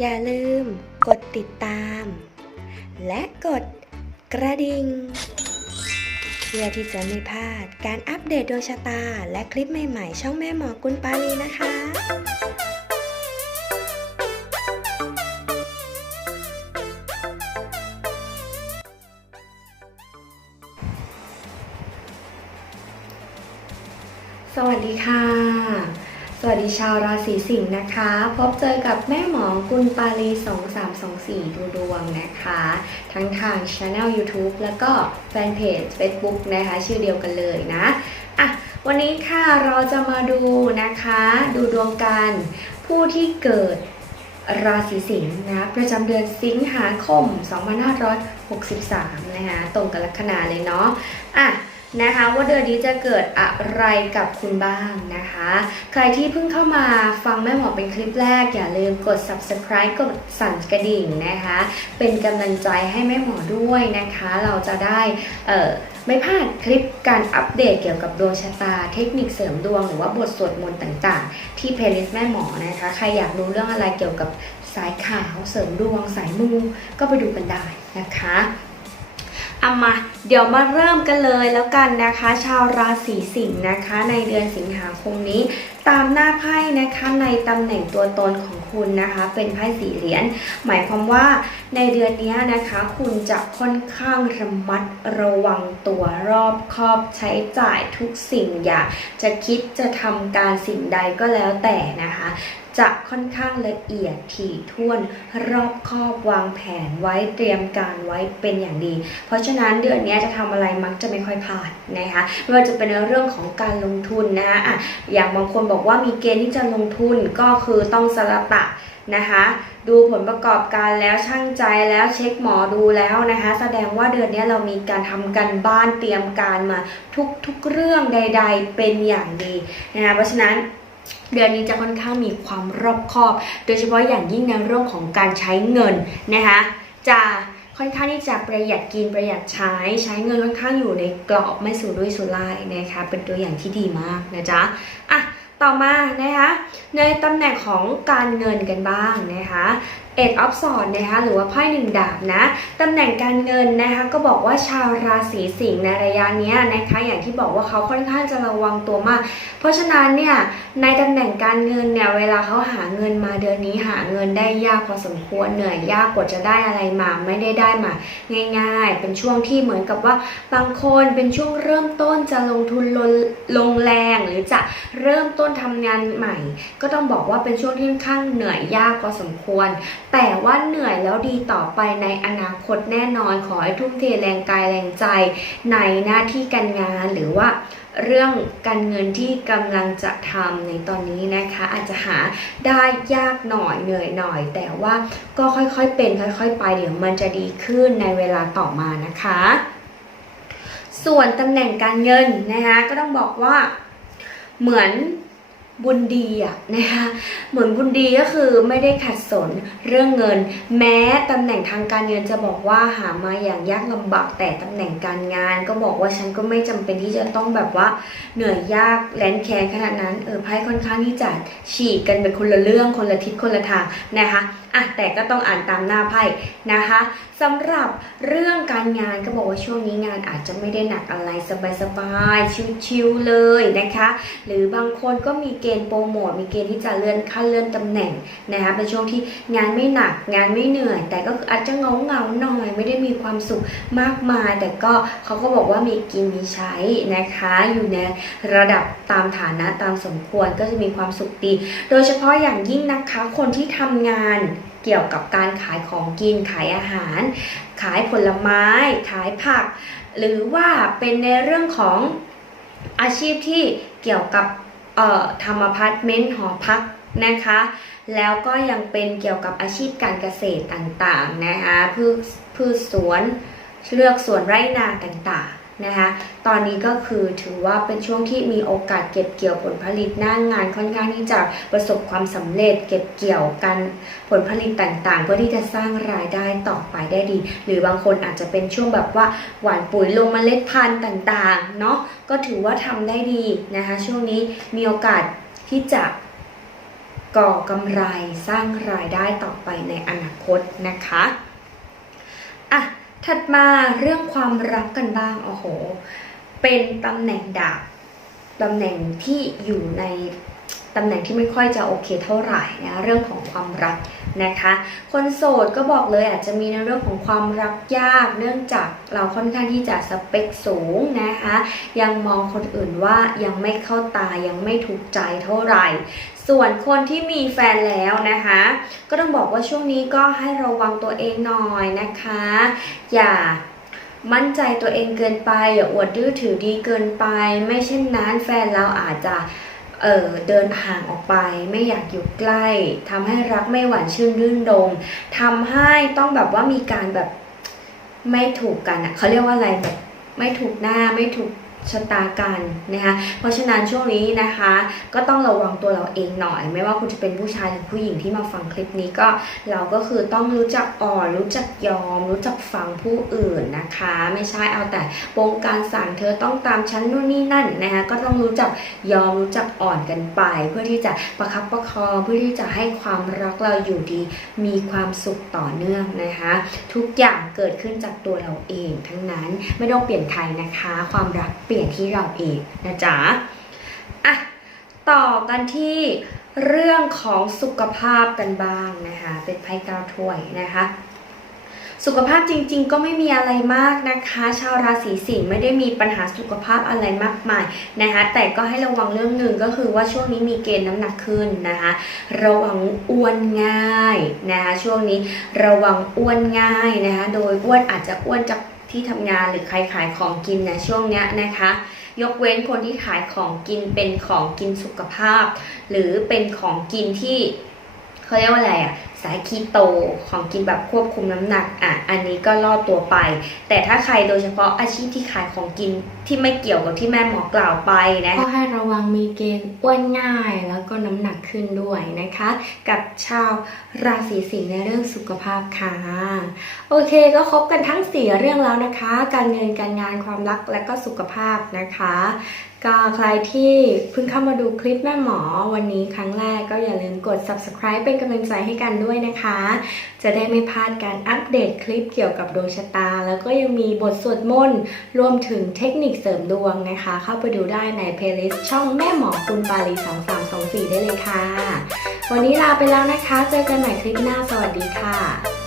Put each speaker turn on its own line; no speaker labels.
อย่าลืมกดติดตาม และกดกระดิ่งเพื่อที่จะไม่พลาดการอัปเดตดวงชะตา และคลิปใหม่ๆ ช่องแม่หมอกุลปาลีนะคะสวัสดีค่ะ สวัสดีชาวราศีสิงห์นะคะ พบเจอกับแม่หมอกุลปาลี2324 ดูดวงนะคะ ทั้งทาง Channel YouTube แล้วก็แฟนเพจ Facebook นะคะ ชื่อเดียวกันเลยนะอะวันนี้ค่ะเราจะมาดูนะคะ ดูดวงกันผู้ที่เกิดราศีสิงห์นะประจำเดือนสิงหาคม 2563 นะคะตรงกับลัคนาเลยเนาะอะ นะคะ ว่าเดือนนี้จะเกิดอะไรกับคุณบ้างนะคะ ใครที่เพิ่งเข้ามาฟังแม่หมอเป็นคลิปแรก อย่าลืมกด subscribe กดสั่นกระดิ่งนะคะ เป็นกำลังใจให้แม่หมอด้วยนะคะ เราจะได้ไม่พลาดคลิปการอัปเดตเกี่ยวกับดวงชะตา เทคนิคเสริมดวง หรือว่าบทสวดมนต์ต่างๆ ที่เพลย์ลิสต์แม่หมอนะคะ ใครอยากรู้เรื่องอะไรเกี่ยวกับสายขาวเสริมดวงสายมูก็ไปดูกันได้นะคะ เอามาเดี๋ยวมาเริ่มกันเลยแล้วกันนะคะ ชาวราศีสิงห์นะคะ ในเดือนสิงหาคมนี้ ตามหน้าไพ่นะคะในตำแหน่งตัวตนของคุณนะคะ เป็นไพ่สีเหรียญหมายความว่าในเดือนนี้นะคะ คุณจะค่อนข้างระมัดระวังตัวรอบคอบใช้จ่ายทุกสิ่งอย่าง จะคิดจะทำการสิ่งใดก็แล้วแต่นะคะ จะค่อนข้างละเอียดถี่ถ้วนรอบคอบวางแผนไว้เตรียมการไว้เป็นอย่างดี เพราะฉะนั้นเดือนนี้จะทำอะไรมักจะไม่ค่อยพลาดนะคะไม่ว่าจะเป็นเรื่องของการลงทุนนะคะอะอย่างบางคนบอกว่ามีเกณฑ์ที่จะลงทุนก็คือต้องสละตะนะคะดูผลประกอบการแล้วช่างใจแล้วเช็คหมอดูแล้วนะคะ แสดงว่าเดือนนี้เรามีการทำกันบ้านเตรียมการมาทุกๆเรื่องใด ๆ เป็นอย่างดีนะคะเพราะฉะนั้น เดือนนี้จะค่อนข้างมีความรอบคอบ โดยเฉพาะอย่างยิ่งในเรื่องของการใช้เงินนะคะจะค่อนข้างที่จะประหยัดกินประหยัดใช้ ใช้เงินค่อนข้างอยู่ในกรอบไม่สูรุ่ยสุร่ายนะคะ เป็นตัวอย่างที่ดีมากนะจ๊ะอะต่อมานะคะในตำแหน่งของการเงินกันบ้างนะคะ เอ็ดออฟสอดนะคะหรือว่าไพ่หนึ่งดาบนะตำแหน่งการเงินนะคะก็บอกว่าชาวราศีสิงห์ในระยะนี้นะคะอย่างที่บอกว่าเขาค่อนข้างจะระวังตัวมาก เพราะฉะนั้นเนี่ยในตำแหน่งการเงินเนี่ยเวลาเขาหาเงินมาเดือนนี้หาเงินได้ยากพอสมควรเหนื่อยยากกว่าจะได้อะไรมาไม่ได้ได้มา ง่าย ๆ เป็นช่วงที่เหมือนกับว่าบางคนเป็นช่วงเริ่มต้นจะลงทุนลงลงแรงหรือจะเริ่มต้นทำงานใหม่ ก็ต้องบอกว่าเป็นช่วงที่ค่อนข้างเหนื่อยยากพอสมควรแต่ว่าเหนื่อยแล้วดีต่อไปในอนาคตแน่นอนขอให้ทุ่มเทแรงกายแรงใจในหน้าที่การงานหรือว่าเรื่องการเงินที่กำลังจะทำในตอนนี้นะคะ อาจจะหาได้ยากหน่อยเหนื่อยหน่อย แต่ว่าก็ค่อยๆเป็นค่อยๆไปเดี๋ยวมันจะดีขึ้นในเวลาต่อมานะคะ ส่วนตำแหน่งการเงินนะคะก็ต้องบอกว่าเหมือน บุญดีอะนะคะเหมือนบุญดีก็คือไม่ได้ขัดสนเรื่องเงิน แม้ตำแหน่งทางการเงินจะบอกว่าหามาอย่างยากลำบากแต่ตำแหน่งการงาน ก็บอกว่าฉันก็ไม่จำเป็นที่จะต้องแบบว่าเหนื่อยยากแลนแคนขนาดนั้นเออไพ่ค่อนข้างที่จะฉีกกันเป็นคนละเรื่องคนละทิศคนละทางนะคะ อะแต่ก็ต้องอ่านตามหน้าไพ่นะคะสำหรับเรื่องการงานก็บอกว่าช่วงนี้งานอาจจะไม่ได้หนักอะไรสบายๆชิวๆเลยนะคะ หรือบางคนก็มีเกณฑ์โปรโมทมีเกณฑ์ที่จะเลื่อนขั้นเลื่อนตำแหน่งนะคะเป็นช่วงที่งานไม่หนักงานไม่เหนื่อย แต่ก็อาจจะเงาเงาหน่อยไม่ได้มีความสุขมากมาย แต่ก็เขาก็บอกว่ามีกินมีใช้นะคะ อยู่ในระดับตามฐานะตามสมควรก็จะมีความสุขดี โดยเฉพาะอย่างยิ่งนะคะคนที่ทำงานเกี่ยวกับการขายของกินขายอาหาร ขายผลไม้ ขายผัก หรือว่าเป็นในเรื่องของอาชีพที่เกี่ยวกับเอ่อทำอพาร์ตเมนต์หอพักนะคะ แล้วก็ยังเป็นเกี่ยวกับอาชีพการเกษตรต่างๆนะคะพืชพืชสวนเลือกสวนไร่นาต่างๆ นะคะ ตอนนี้ก็คือถือว่าเป็นช่วงที่มีโอกาสเก็บเกี่ยวผลผลิตหน้างงานค่อนข้างที่จะประสบความสำเร็จ เก็บเกี่ยวกันผลผลิตต่างๆ เพื่อที่จะสร้างรายได้ต่อไปได้ดี หรือบางคนอาจจะเป็นช่วงแบบว่าหว่านปุ๋ยลงเมล็ดพันธุ์ต่างๆเนาะก็ถือว่าทำได้ดีนะคะช่วงนี้มีโอกาสที่จะก่อกำไรสร้างรายได้ต่อไปในอนาคตนะคะอะ ถัดมาเรื่องความรักกันบ้างโอ้โห เป็นตำแหน่งดาบตำแหน่งที่อยู่ในตำแหน่งที่ไม่ค่อยจะโอเคเท่าไหร่นะเรื่องของความรัก นะคะ คนโสดก็บอกเลยอาจจะมีในเรื่องของความรักยาก เนื่องจากเราค่อนข้างที่จะสเปคสูงนะคะ ยังมองคนอื่นว่ายังไม่เข้าตายังไม่ถูกใจเท่าไหร่ ส่วนคนที่มีแฟนแล้วนะคะ ก็ต้องบอกว่าช่วงนี้ก็ให้ระวังตัวเองหน่อยนะคะ อย่ามั่นใจตัวเองเกินไปอย่าอวดดื้อถือดีเกินไป ไม่เช่นนั้นแฟนเราอาจจะ เออเดินห่างออกไป ไม่อยากอยู่ใกล้ทำให้รักไม่หวานชื่นรื่นรมทำให้ต้องแบบว่ามีการแบบไม่ถูกกันอะเขาเรียกว่าอะไรแบบไม่ถูกหน้าไม่ถูก ชะตากันนะคะเพราะฉะนั้นช่วงนี้นะคะ ก็ต้องระวังตัวเราเองหน่อย ไม่ว่าคุณจะเป็นผู้ชายหรือผู้หญิงที่มาฟังคลิปนี้ก็เราก็คือต้องรู้จักอ่อนรู้จักยอม รู้จักฟังผู้อื่นนะคะ ไม่ใช่เอาแต่วงการสั่งเธอต้องตามฉันนู่นนี่นั่นนะคะก็ต้องรู้จักยอมรู้จักอ่อนกันไป เพื่อที่จะประคับประคองเพื่อที่จะให้ความรักเราอยู่ดี มีความสุขต่อเนื่องนะคะทุกอย่างเกิดขึ้นจากตัวเราเอง ทั้งนั้นไม่ต้องเปลี่ยนใครนะคะ ความรักเปลี่ยนที่เราเองนะจ๊ะอะต่อกันที่เรื่องของสุขภาพกันบ้างนะคะ เป็นไพ่เก้าถ้วยนะคะ สุขภาพจริง ๆ ก็ไม่มีอะไรมากนะคะ ชาวราศีสิงห์ไม่ได้มีปัญหาสุขภาพอะไรมากมายนะคะ แต่ก็ให้ระวังเรื่องหนึ่งก็คือว่าช่วงนี้มีเกณฑ์น้ำหนักขึ้นนะคะ ระวังอ้วนง่ายนะคะ ช่วงนี้ระวังอ้วนง่ายนะคะ โดยอ้วนอาจจะอ้วนจาก ที่ทำงานหรือใครขายของกินนะช่วงเนี้ยนะคะ ยกเว้นคนที่ขายของกินเป็นของกินสุขภาพ หรือเป็นของกินที่เขาเรียกว่าอะไรอะ สายคีโตของกินแบบควบคุมน้ำหนักอะอันนี้ก็รอดตัวไป แต่ถ้าใครโดยเฉพาะอาชีพที่ขายของกินที่ไม่เกี่ยวกับที่แม่หมอกล่าวไปนะก็ให้ระวังมีเกณฑ์อ้วนง่ายแล้วก็น้ำหนักขึ้นด้วยนะคะ กับชาวราศีสิงห์ในเรื่องสุขภาพค่ะโอเคก็ครบกันทั้ง 4 เรื่องแล้วนะคะ การเงินการงานความรักและก็สุขภาพนะคะ ก็ใครที่เพิ่งเข้ามาดูคลิปแม่หมอวันนี้ครั้งแรกก็อย่าลืมกด subscribe เป็นกำลังใจให้กันด้วยนะคะ จะได้ไม่พลาดการอัปเดตคลิปเกี่ยวกับดวงชะตา แล้วก็ยังมีบทสวดมนต์รวมถึงเทคนิคเสริมดวงนะคะ เข้าไปดูได้ในเพลย์ลิสต์ช่องแม่หมอคุณปาลี2324 ได้เลยค่ะ วันนี้ลาไปแล้วนะคะ เจอกันใหม่คลิปหน้าสวัสดีค่ะ